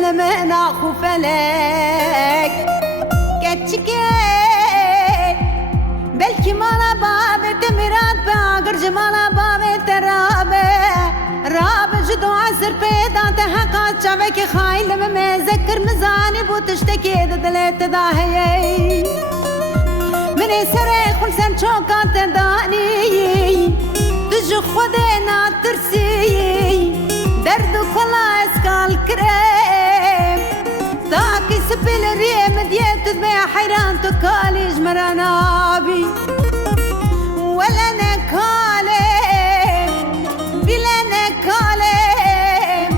لمن أخو فلك كتشكي بلكي مالا بابي تمرات باقر جمالا بابي راب جدو عسر بيدا تحقات شعبك خاين لما ما ذكر مزاني بو تشتكي دلت داهي مني سري خل سن شوكات داني تجو خودنا ترسي دردو كلا اسكال كريم تاكي سبيل الريم ديت تبيع حيران تكاليج مرانابي ولا نكالم بلا نكالم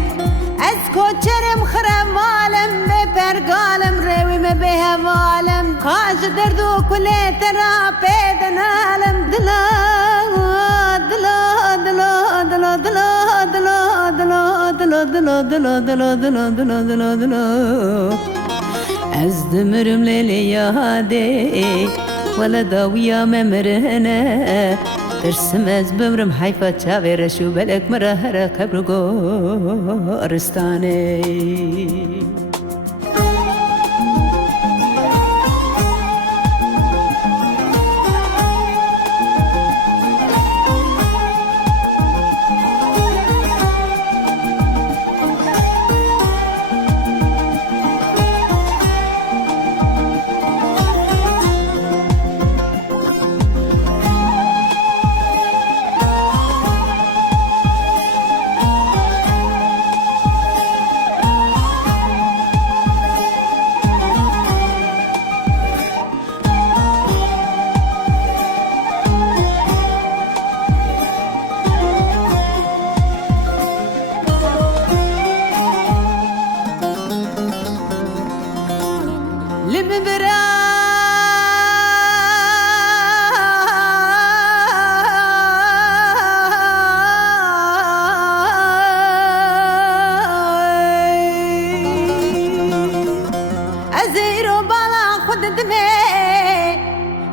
اسكو شرم خرم عالم ببرقالم روي ما بها والم خاش دردو كله ترى بيدنا عالم دلا دلا دلا دلا دلا دلا أزدمرم ليلي يا هادي ولا داوية ممرهنا ترسم أزبمرم حيفا شاوير شو بلك مرهرة كبرقو أرستاني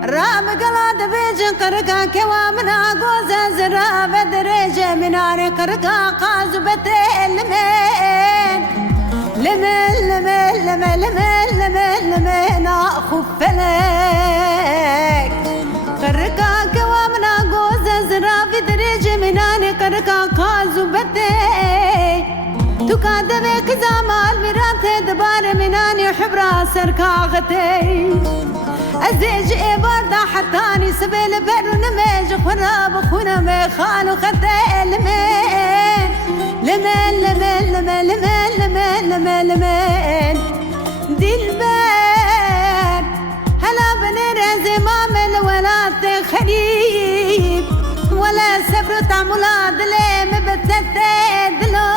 رام قلاد بيجن قرقا كوامنا قوزا زرا بدريجة مناري قرقا قازو بتين لمن أخو فلك قرقا كوامنا قوزا زرا بدريجة مناري قرقا قازو بتين تكادبك زمال مراتي دبار مناني حبرا سركاغتي أزيج إباردا حتاني سبيل برو نميج خراب خونا مخالو خطي لمن دي الباب هلا بنرزي مامل ولا تخريب ولا سبر تعملات لي مبتتي دلو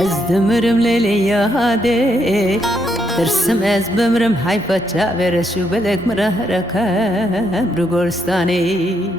أزدمرم ليلي يا هادي ترسم أزبمرم حيفا شاوير شو بلك مرهرة كبر قرستاني